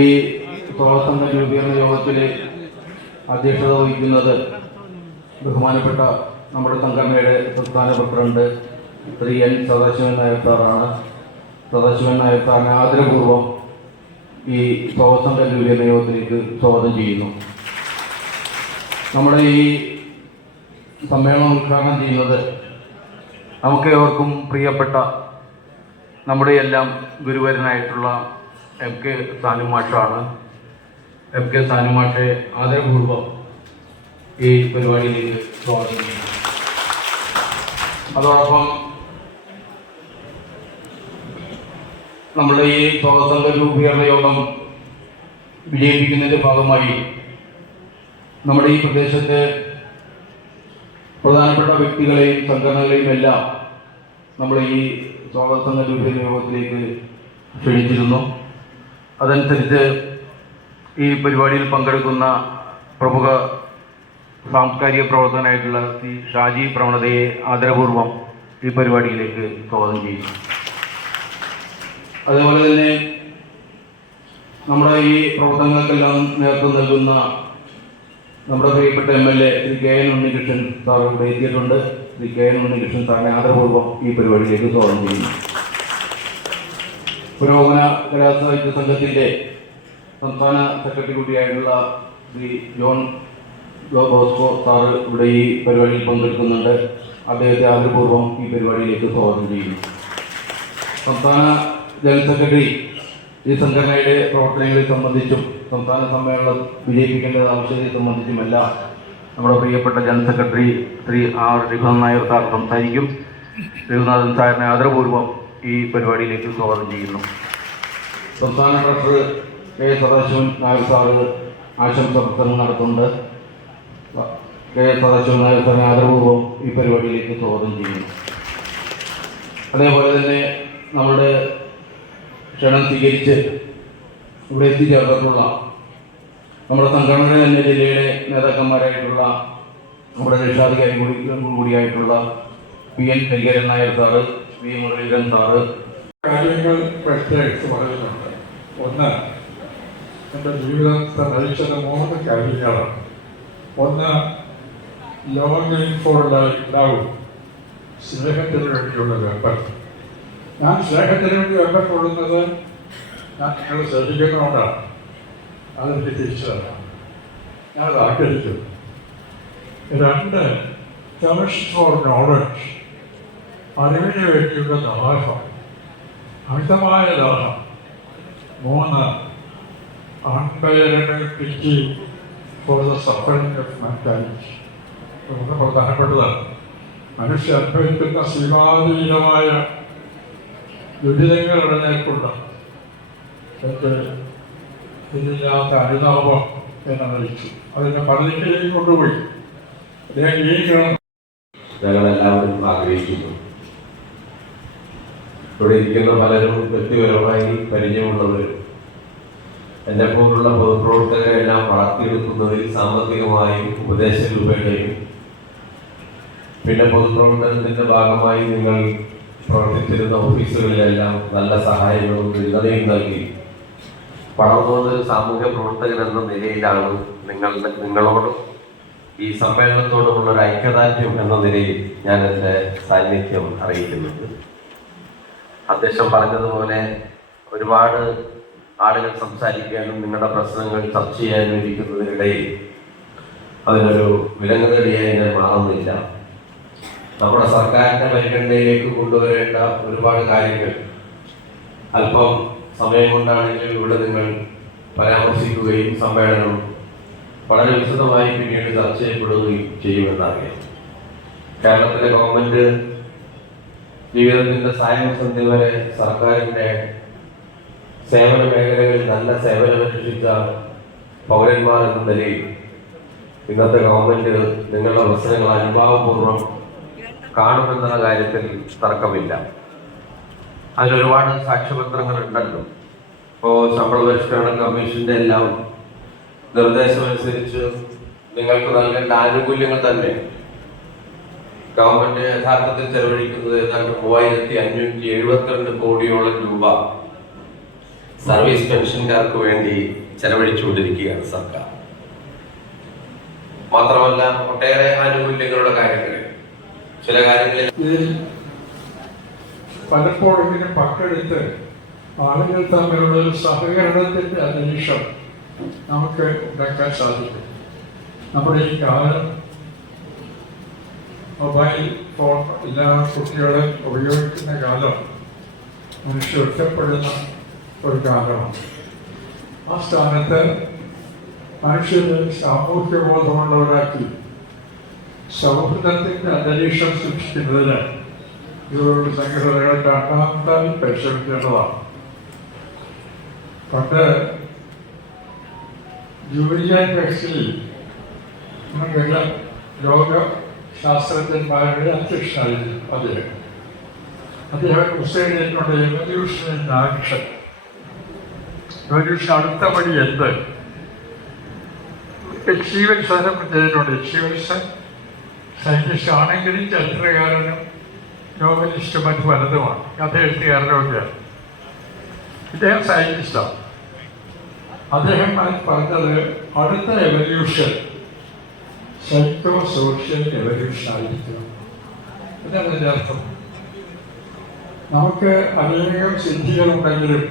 ഈ പ്രവർത്തന രൂപീകരണ യോഗത്തിൽ അധ്യക്ഷത വഹിക്കുന്നത് ബഹുമാനപ്പെട്ട നമ്മുടെ സംഘടനയുടെ സംസ്ഥാന പ്രസിഡന്റ് ശ്രീ എൻ സദാശിവൻ നായർ സാറാണ്. സദാശിവൻ നായർ സാറിനെ ആദരപൂർവം ഈ പ്രവർത്തന രൂപീകരണ യോഗത്തിലേക്ക് സ്വാഗതം ചെയ്യുന്നു. നമ്മുടെ ഈ സമ്മേളനം ഉദ്ഘാടനം ചെയ്യുന്നത് നമുക്ക് ഏവർക്കും പ്രിയപ്പെട്ട നമ്മുടെ എല്ലാം ഗുരുവരനായിട്ടുള്ള എം കെ സാനുമാഷാണ്. എം കെ സാനുമാഷെ ആദരപൂർവം ഈ പരിപാടിയിലേക്ക് സ്വാഗതം ചെയ്യുന്നു. അതോടൊപ്പം നമ്മുടെ ഈ സ്വാതന്ത്ര്യ രൂപീകരണ യോഗം വിജയിപ്പിക്കുന്നതിന്റെ ഭാഗമായി നമ്മുടെ ഈ പ്രദേശത്തെ പ്രധാനപ്പെട്ട വ്യക്തികളെയും സംഘടനകളെയും എല്ലാം നമ്മൾ ഈ സ്വാതന്ത്ര്യ രൂപീകരണ യോഗത്തിലേക്ക് ക്ഷണിച്ചിരുന്നു. അതനുസരിച്ച് ഈ പരിപാടിയിൽ പങ്കെടുക്കുന്ന പ്രമുഖ സാംസ്കാരിക പ്രവർത്തകനായിട്ടുള്ള ശ്രീ ഷാജി പ്രവണതയെ ആദരപൂർവം ഈ പരിപാടിയിലേക്ക് സ്വാഗതം ചെയ്യുന്നു. അതേപോലെ തന്നെ നമ്മുടെ ഈ പ്രവർത്തനങ്ങൾക്കെല്ലാം നേതൃത്വം നൽകുന്ന നമ്മുടെ പ്രിയപ്പെട്ട M L A Shri K N Unnikrishnan sir ഇവിടെ എത്തിയിട്ടുണ്ട്. ശ്രീ കെ എൻ ഉണ്ണികൃഷ്ണൻ സാറിനെ ആദരപൂർവം ഈ പരിപാടിയിലേക്ക് സ്വാഗതം ചെയ്യുന്നു. പുരോഗമന കലാസാഹിത്യ സംഘത്തിന്റെ സംസ്ഥാന സെക്രട്ടറി കൂടിയായിട്ടുള്ള ശ്രീ ജോൺ ബോസ്കോ സാറ് ഇവിടെ ഈ പരിപാടിയിൽ പങ്കെടുക്കുന്നുണ്ട്. അദ്ദേഹത്തെ ആദരപൂർവം ഈ പരിപാടിയിലേക്ക് സ്വാഗതം ചെയ്യുന്നു. സംസ്ഥാന ജനറൽ സെക്രട്ടറി ഈ സംഘടനയുടെ പ്രവർത്തനങ്ങളെ സംബന്ധിച്ചും സംസ്ഥാന സമ്മേളനം വിജയിപ്പിക്കേണ്ട ആവശ്യത്തെ സംബന്ധിച്ചുമെല്ലാം നമ്മുടെ പ്രിയപ്പെട്ട general secretary Shri R Raghunathan Nair sir സംസാരിക്കും. രഘുനാഥൻ സാറിനെ ആദരപൂർവം ഈ പരിപാടിയിലേക്ക് സ്വാഗതം ചെയ്യുന്നു. സംസ്ഥാന treasurer K Sadasivan Nair sir ആശംസ പ്രസംഗം നടത്തുന്നുണ്ട്. കെ സദാശിവൻ നായർ സാറിനെ ആദരപൂർവം ഈ പരിപാടിയിലേക്ക് സ്വാഗതം ചെയ്യുന്നു. അതേപോലെ തന്നെ നമ്മുടെ ക്ഷണം സ്വീകരിച്ച് ഇവിടെ എത്തിച്ചേർന്നിട്ടുള്ള നമ്മുടെ സംഘടന തന്നെ ജില്ലയിലെ നേതാക്കന്മാരായിട്ടുള്ള നമ്മുടെ രക്ഷാധികാരി കൂടി കൂടിയായിട്ടുള്ള P N Hariharan Nair sir V Muraleedharan sir. കാര്യങ്ങൾ പ്രത്യേകിച്ച് പറയുന്നുണ്ട്. ഒന്ന് എന്റെ ജീവിതത്തെ നയിച്ചത് മൂന്ന് കാര്യങ്ങളാണ്. ഒന്ന് ലോങ്ങിങ് ഫോർ ലൈഫ് സ്നേഹത്തിന് വേണ്ടിയുള്ള വെമ്പൽ ഞാൻ സ്നേഹത്തിന് വേണ്ടി വെമ്പൽ കൊള്ളുന്നത് ഞാൻ നിങ്ങൾ ശ്രദ്ധിക്കുന്നതുകൊണ്ടാണ്. അതെനിക്ക് തിരിച്ചു തരാം ഞാനത് ആഗ്രഹിച്ചു. രണ്ട് തമിഷ് ഫോർ നോളജ് അറിവിന് വേണ്ടിയുള്ള ദാഹം. അമിതമായ ദാഹം. മൂന്ന് unbearable pity for the suffering of വളരെ പ്രധാനപ്പെട്ടതാണ്. മനുഷ്യ അനുഭവിക്കുന്ന സീമാതീതമായ ദുരിതങ്ങൾ ഇടനേൽക്കുള്ള എന്റെ ഇതില്ലാത്ത അനുതാപം എന്നറിയിച്ചു. അതിനെ പലതിലേക്ക് കൊണ്ടുപോയി. അദ്ദേഹം ജയിക്കണം ഞങ്ങളെല്ലാവരും ആഗ്രഹിക്കുന്നു. ഇവിടെ ഇരിക്കുന്ന പലരും വ്യക്തിപരമായി പരിചയമുള്ളവരും എന്നെ പോലുള്ള പൊതുപ്രവർത്തകരെല്ലാം വളർത്തിയെടുക്കുന്നതിൽ സാമ്പത്തികമായും ഉപദേശ രൂപയുടെയും പിന്നെ പൊതുപ്രവർത്തനത്തിന്റെ ഭാഗമായി നിങ്ങൾ പ്രവർത്തിച്ചിരുന്ന ഓഫീസുകളിലെല്ലാം നല്ല സഹായങ്ങളും പിന്തുണയും നൽകി. വളർന്നുവന്ന ഒരു സാമൂഹ്യ പ്രവർത്തകൻ എന്ന നിലയിലാണ് നിങ്ങൾ നിങ്ങളോടും ഈ സമ്മേളനത്തോടുമുള്ള ഒരു ഐക്യദാർഢ്യം എന്ന നിലയിൽ ഞാൻ എന്റെ സാന്നിധ്യം അറിയിക്കുന്നുണ്ട് അദ്ദേഹം പറഞ്ഞതുപോലെ ഒരുപാട് ആളുകൾ സംസാരിക്കാനും നിങ്ങളുടെ പ്രശ്നങ്ങൾ ചർച്ച ചെയ്യാനും ഇരിക്കുന്നതിനിടയിൽ അതിനൊരു വിലങ്ങുതടിയായി ഞാൻ മാറുന്നില്ല. നമ്മുടെ സർക്കാരിന്റെ പരിഗണനയിലേക്ക് കൊണ്ടുവരേണ്ട ഒരുപാട് കാര്യങ്ങൾ അല്പം സമയം കൊണ്ടാണെങ്കിലും ഇവിടെ നിങ്ങൾ പരാമർശിക്കുകയും സമ്മേളനം വളരെ വിശദമായി പിന്നീട് ചർച്ച ചെയ്യപ്പെടുകയും ചെയ്യുമെന്നറിയാം. കേരളത്തിലെ ഗവൺമെന്റ് ജീവിതത്തിന്റെ സായമസന്ധി വരെ സർക്കാരിന്റെ സേവന മേഖലകളിൽ നല്ല സേവനമനുഷ്ഠിച്ച പൗരന്മാർ എന്ന നിലയിൽ ഇന്നത്തെ ഗവൺമെന്റ് നിങ്ങളുടെ പ്രശ്നങ്ങൾ അനുഭാവപൂർവം കാണുമെന്നുള്ള കാര്യത്തിൽ തർക്കമില്ല. അതിലൊരുപാട് സാക്ഷ്യപത്രങ്ങൾ ഉണ്ടല്ലോ ഇപ്പോൾ ശമ്പള പരിഷ്കരണ കമ്മീഷന്റെ എല്ലാം നിർദ്ദേശമനുസരിച്ച് നിങ്ങൾക്ക് നൽകേണ്ട ആനുകൂല്യങ്ങൾ തന്നെ. ഗവൺമെന്റ് യഥാർത്ഥത്തിൽ ചെലവഴിക്കുന്നത് ഏതാണ്ട് മൂവായിരത്തി അഞ്ഞൂറ്റി എഴുപത്തിരണ്ട് കോടിയോളം രൂപ സർവീസ് പെൻഷൻകാർക്ക് വേണ്ടി ചെലവഴിച്ചുകൊണ്ടിരിക്കുകയാണ് സർക്കാർ. മാത്രമല്ല ഒട്ടേറെ ആനുകൂല്യങ്ങളുടെ കാര്യങ്ങളിൽ ചില കാര്യങ്ങളിൽ പലപ്പോഴും ഇതിനെ പക്കെടുത്ത് ആളുകൾ തമ്മിലുള്ള ഒരു സഹകരണത്തിന്റെ അന്തരീക്ഷം നമുക്ക് ഉണ്ടാക്കാൻ സാധിക്കും. നമ്മുടെ ഈ കാലം മൊബൈൽ ഫോൺ എല്ലാ കുട്ടികളും ഉപയോഗിക്കുന്ന കാലം മനുഷ്യർ ഒറ്റപ്പെടുന്ന ഒരു കാലമാണ്. ആ സ്ഥാനത്ത് മനുഷ്യരെ സാമൂഹ്യ ബോധമുള്ളവരാക്കി സൗഹൃദത്തിന്റെ അന്തരീക്ഷം സൃഷ്ടിക്കുന്നതിന് ഇവരുടെ സംഘടനകൾ കാട്ടാത്താൽ പരിശ്രമിക്കേണ്ടതാണ്. പണ്ട് ജൂലിയൻ ടെക്സ്റ്റിൽ നമുക്കെല്ലാം ലോക ശാസ്ത്രജ്ഞന്മാരുടെ അധ്യക്ഷനായിരുന്നു അദ്ദേഹം. അദ്ദേഹം മുസ്ലിം എവല്യൂഷൻ എന്ന ആക്ഷൻ എവല്യൂഷൻ അടുത്ത പടി എന്ത്? എക്സ്പീരിയൻസ് അതിനെ ചെയ്തിട്ടുണ്ട് എക്സ്പീരിയൻസ് സയന്റിസ്റ്റ് ആണെങ്കിലും ചരിത്രകാരനും നോവലിസ്റ്റ് മറ്റ് പലതുമാണ് കഥ എഴുത്തുകാരനുമൊക്കെയാണ് ഇദ്ദേഹം സയന്റിസ്റ്റാണ് അദ്ദേഹം പറഞ്ഞത് അടുത്ത എവല്യൂഷൻ സൈക്കോ സോഷ്യൽ എവല്യൂഷൻ ആയിരിക്കും എന്താണ് ഇതിന്റെ അർത്ഥം. നമുക്ക് അനേകം സിദ്ധികളുണ്ടെങ്കിലും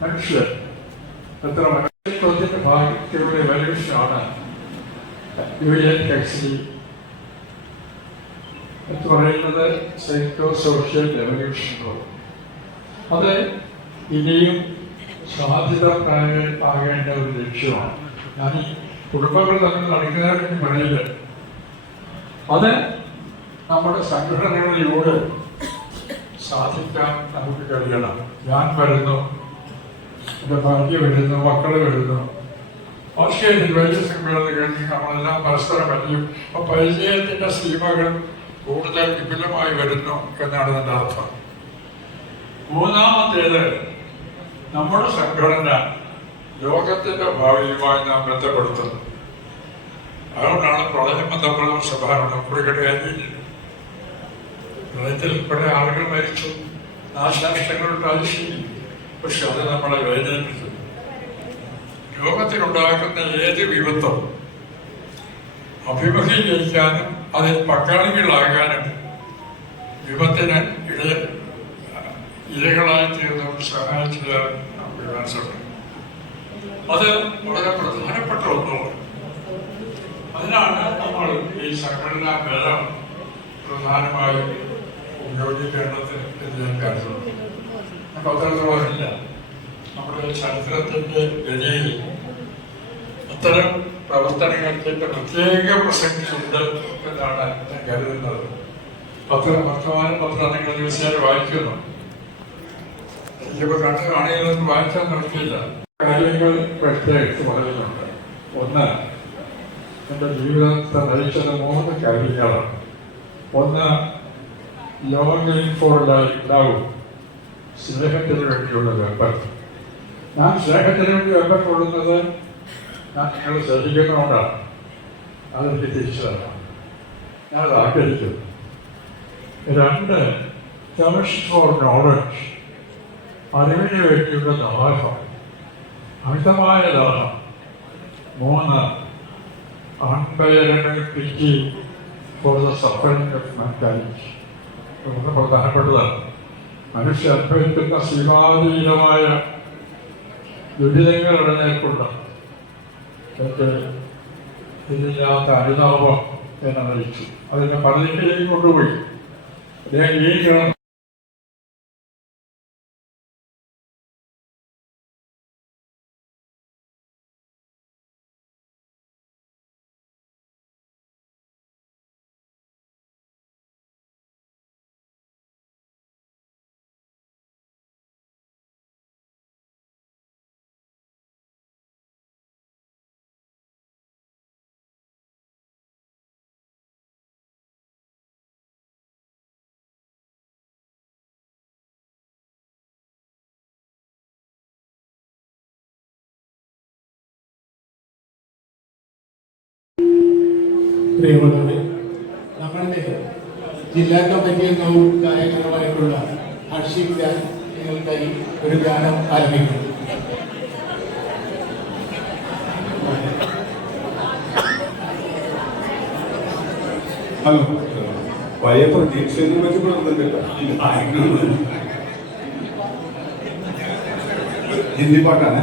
മനുഷ്യർ എത്ര മനുഷ്യത്വത്തിന്റെ ഭാഗ്യത്തിലുള്ള എവല്യൂഷനാണ് യു എൻ എന്ന് പറയുന്നത് സൈക്കോ സോഷ്യൽ റെവല്യൂഷൻ അത് ഇനിയും സാധ്യത ആകേണ്ട ഒരു ലക്ഷ്യമാണ്. ഞാൻ കുടുംബങ്ങൾ തമ്മിൽ നടക്കുന്നതിനെ പറയുന്നത് അത് നമ്മുടെ സംഘടനകളിലൂടെ സാധിക്കാൻ നമുക്ക് കഴിയണം. ഞാൻ വരുന്നു എന്റെ ഭാര്യ വരുന്നു മക്കൾ വരുന്നു. പക്ഷേ കഴിഞ്ഞ് നമ്മളെല്ലാം പരസ്പരം പറ്റിയും അപ്പൊ പരിചയത്തിന്റെ സീമകൾ കൂടുതൽ വിപുലമായി വരുന്നു എന്നാണ് അതിന്റെ അർത്ഥം. മൂന്നാമത്തേത് നമ്മുടെ സംഘടന ലോകത്തിന്റെ ഭാവിയുമായി നാം ബന്ധപ്പെടുത്തുന്നു. അതുകൊണ്ടാണ് പ്രളയം ബന്ധപ്പെടുന്ന സഭാരണം നമ്മുടെ കഴിയാനില്ല പ്രളയത്തിൽ കുറെ ആളുകൾ മരിച്ചു. നാശനഷ്ടങ്ങളുണ്ടായി ശരി പക്ഷെ അത് നമ്മളെ വേദനിപ്പിച്ചു. ലോകത്തിലുണ്ടാക്കുന്ന ഏത് വിപത്തും അഭിമുഖീകരിക്കാനും അതിൽ പങ്കാളികളാകാനും വിപത്തിന് ഇട ഇരകളായി തീർന്നവർ സഹായിച്ചത് സാധിക്കും അത് വളരെ പ്രധാനപ്പെട്ട ഒന്നുമാണ് അതിനാണ് നമ്മൾ ഈ സംഘടനാ ബലം പ്രധാനമായും ഉപയോഗിക്കേണ്ടത് എന്ന് ഞാൻ കരുതുന്നു. നമുക്ക് നമ്മുടെ ചരിത്രത്തിന്റെ ഗതിയിൽ അത്തരം പ്രവർത്തനങ്ങൾക്ക് പ്രത്യേക പ്രസക്തിയുണ്ട് എന്നാണ് ഞാൻ കരുതുന്നത്. പത്ര വർത്തമാനം പത്രം നിങ്ങൾ ദിവസം വായിക്കുന്നു. ഇപ്പൊ കണ്ണ് കാണികളൊന്നും വായിച്ചാൽ നടക്കില്ല കാര്യങ്ങൾ പ്രത്യേകിച്ച് പറയുന്നുണ്ട് ഒന്ന് എന്റെ ജീവിതത്തെ നയിച്ചത് മൂന്ന് കാര്യങ്ങളാണ് ഒന്ന് ലോങ്ങിങ് ലവ് സ്നേഹത്തിന് വേണ്ടിയുള്ള വെമ്പർ ഞാൻ സ്നേഹത്തിന് വേണ്ടി വെമ്പർ കൊള്ളുന്നത് ഞാൻ നിങ്ങൾ ശ്രദ്ധിക്കുന്നതുകൊണ്ടാണ് അതെനിക്ക് തിരിച്ചു തരണം ഞാൻ ആഗ്രഹിച്ചു രണ്ട് തമിഷ് ഫോർ നോളജ് അറിവിന് വേണ്ടിയുള്ള ദാഹം അമിതമായ ദാഹം മൂന്ന് അൺബയറിന് pity for the suffering of mentality പ്രധാനപ്പെട്ടതാണ് മനുഷ്യ അനുഭവിക്കുന്ന സീമാതീതമായ ദുരിതങ്ങൾ ഇടനേൽക്കുള്ള എനിക്ക് ഇതില്ലാത്ത അനുതാപം എന്നെ നയിച്ചു അതിനെ പലതിന്റെയും കൊണ്ടുപോയി. അദ്ദേഹം ജീവിക്കണം പ്രിയമുള്ളവരെ നമ്മളുടെ ജില്ലാ കമ്മിറ്റി അംഗവും ഗായകനുമായിട്ടുള്ള ഹർഷിക് ഖാൻ നിങ്ങൾക്കായി ഒരു ഗാനം ആരംഭിക്കുന്നു. ഹലോ. പഴയ പ്രതീക്ഷയൊന്നും പറ്റി പറഞ്ഞില്ല ഹിന്ദി പാട്ടാണ്.